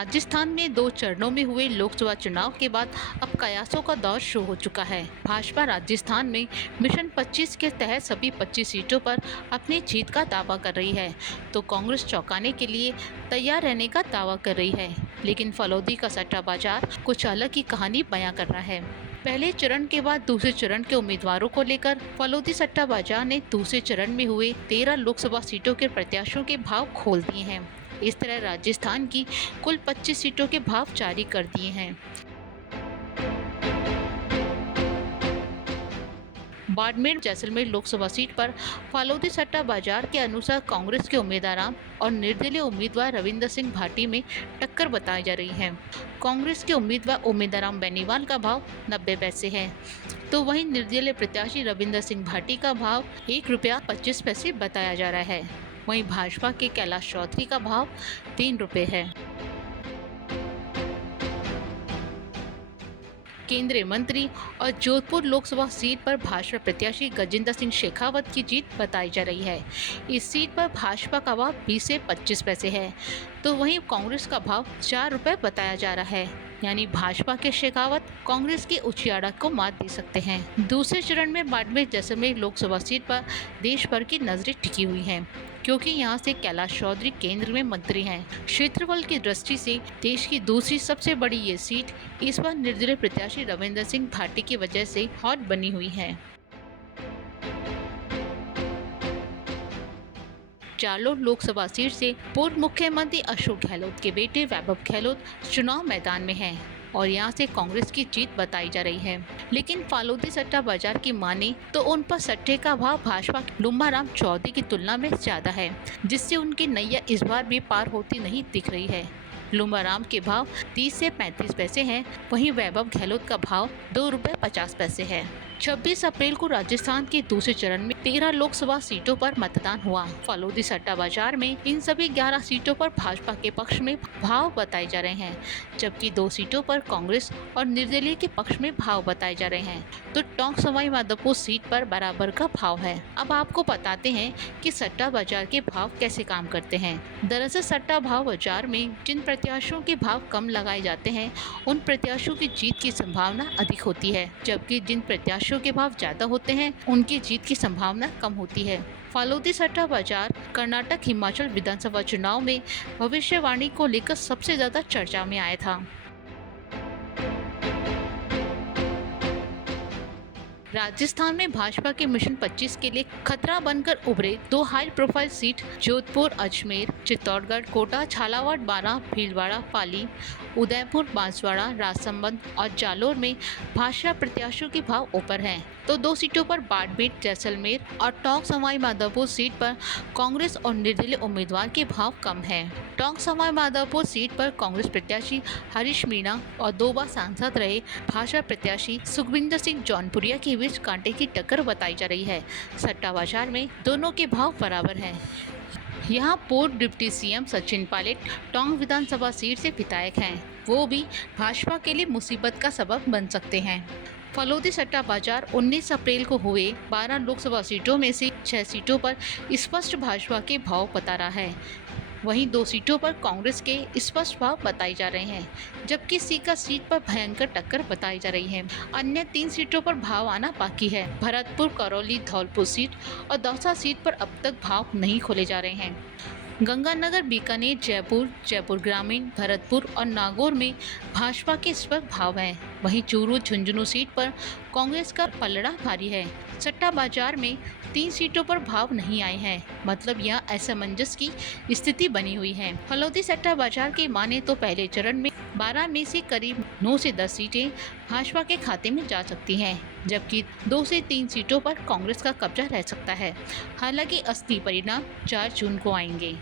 राजस्थान में 2 चरणों में हुए लोकसभा चुनाव के बाद अब कयासों का दौर शुरू हो चुका है। भाजपा राजस्थान में मिशन 25 के तहत सभी 25 सीटों पर अपनी जीत का दावा कर रही है, तो कांग्रेस चौंकाने के लिए तैयार रहने का दावा कर रही है। लेकिन फलौदी का सट्टा बाजार कुछ अलग ही कहानी बयां कर रहा है। पहले चरण के बाद दूसरे चरण के उम्मीदवारों को लेकर फलौदी सट्टा बाजार ने दूसरे चरण में हुए 13 लोकसभा सीटों के प्रत्याशियों के भाव खोल दिए हैं। इस तरह राजस्थान की कुल 25 सीटों के भाव जारी कर दिए हैं। बाड़मेर जैसलमेर लोकसभा सीट पर फलौदी सट्टा बाजार के अनुसार कांग्रेस के उम्मीदवार और निर्दलीय उम्मीदवार रविंद्र सिंह भाटी में टक्कर बताई जा रही है। कांग्रेस के उम्मीदवार उम्मीदराम बेनीवाल का भाव 90 पैसे है, तो वहीं निर्दलीय प्रत्याशी रविंद्र सिंह भाटी का भाव ₹1.25 बताया जा रहा है। वहीं भाजपा के कैलाश चौधरी का भाव ₹3 है। केंद्रीय मंत्री और जोधपुर लोकसभा सीट पर भाजपा प्रत्याशी गजेंद्र सिंह शेखावत की जीत बताई जा रही है। इस सीट पर भाजपा का भाव 20 से 25 पैसे है, तो वहीं कांग्रेस का भाव ₹4 बताया जा रहा है। यानी भाजपा के शेखावत कांग्रेस की उछियाड़ा को मात दे सकते हैं। दूसरे चरण में बाड़मेर जैसलमेर लोकसभा सीट पर देश भर की नजरें टिकी हुई हैं, क्योंकि यहां से कैलाश चौधरी केंद्र में मंत्री हैं। क्षेत्रफल की दृष्टि से देश की दूसरी सबसे बड़ी ये सीट इस बार निर्दलीय प्रत्याशी रविंद्र सिंह भाटी की वजह से हॉट बनी हुई है। जालोर लोकसभा सीट से पूर्व मुख्यमंत्री अशोक गहलोत के बेटे वैभव गहलोत चुनाव मैदान में हैं और यहां से कांग्रेस की जीत बताई जा रही है। लेकिन फलौदी सट्टा बाजार की माने तो उन पर सट्टे का भाव भाजपा के लुम्बाराम चौधरी की तुलना में ज्यादा है, जिससे उनकी नैया इस बार भी पार होती नहीं दिख रही है। लुम्बाराम के भाव 30 से 35 पैसे हैं, वहीं वैभव गहलोत का भाव ₹2.50 है। 26 अप्रैल को राजस्थान के दूसरे चरण में 13 लोकसभा सीटों पर मतदान हुआ। फलौदी सट्टा बाजार में इन सभी 11 सीटों पर भाजपा के पक्ष में भाव बताए जा रहे हैं, जबकि 2 सीटों पर कांग्रेस और निर्दलीय के पक्ष में भाव बताए जा रहे हैं। तो टोंक सवाई माधोपुर सीट पर बराबर का भाव है। अब आपको बताते हैं कि सट्टा बाजार के भाव कैसे काम करते हैं। दरअसल सट्टा भाव बाजार में जिन प्रत्याशियों के भाव कम लगाए जाते हैं, उन प्रत्याशियों की जीत की संभावना अधिक होती है, जबकि जिन प्रत्याशियों के भाव ज्यादा होते हैं, उनकी जीत की संभावना कम होती है। फलौदी सट्टा बाजार कर्नाटक हिमाचल विधानसभा चुनाव में भविष्यवाणी को लेकर सबसे ज्यादा चर्चा में आया था। राजस्थान में भाजपा के मिशन 25 के लिए खतरा बनकर उभरे 2 high profile seat Jodhpur, Ajmer, Chittorgarh, Kota, Jhalawar, Baran, Bhilwara, Pali, Udaipur, Banswara, Rajsamand और जालोर में भाजपा प्रत्याशियों के भाव ऊपर हैं, तो 2 सीटों पर बाड़मेर, जैसलमेर और टोंक सवाई माधोपुर सीट पर कांग्रेस और निर्दलीय उम्मीदवार के भाव कम है। टोंक सवाई माधोपुर सीट पर कांग्रेस प्रत्याशी हरीश मीणा और 2 बार सांसद रहे भाजपा प्रत्याशी सुखविंदर सिंह जौनपुरिया के बीच कांटे की टक्कर बताई जा रही है। सट्टा बाजार में दोनों के भाव बराबर हैं। यहाँ पूर्व डिप्टी सीएम सचिन पायलट टोंक विधानसभा सीट से विधायक हैं, वो भी भाजपा के लिए मुसीबत का सबब बन सकते हैं। फलौदी सट्टा बाजार 19 अप्रैल को हुए 12 लोकसभा सीटों में से 6 सीटों पर स्पष्ट भाजपा के भाव बता रहा है, वहीं 2 सीटों पर कांग्रेस के स्पष्ट भाव बताए जा रहे हैं, जबकि सीकर सीट पर भयंकर टक्कर बताई जा रही है। अन्य 3 सीटों पर भाव आना बाकी है। भरतपुर, करौली, धौलपुर सीट और दौसा सीट पर अब तक भाव नहीं खोले जा रहे हैं। गंगानगर, बीकानेर, जयपुर, जयपुर ग्रामीण, भरतपुर और नागौर में भाजपा के स्पष्ट भाव हैं। वहीं चूरू, झुंझुनू सीट पर कांग्रेस का पलड़ा भारी है। सट्टा बाजार में 3 सीटों पर भाव नहीं आए हैं, मतलब यह असमंजस की स्थिति बनी हुई है। फलौदी सट्टा बाजार के माने तो पहले चरण में 12 में से करीब 9 से 10 सीटें भाजपा के खाते में जा सकती हैं, जबकि 2 से 3 सीटों पर कांग्रेस का कब्जा रह सकता है। हालांकि असली परिणाम 4 जून को आएंगे।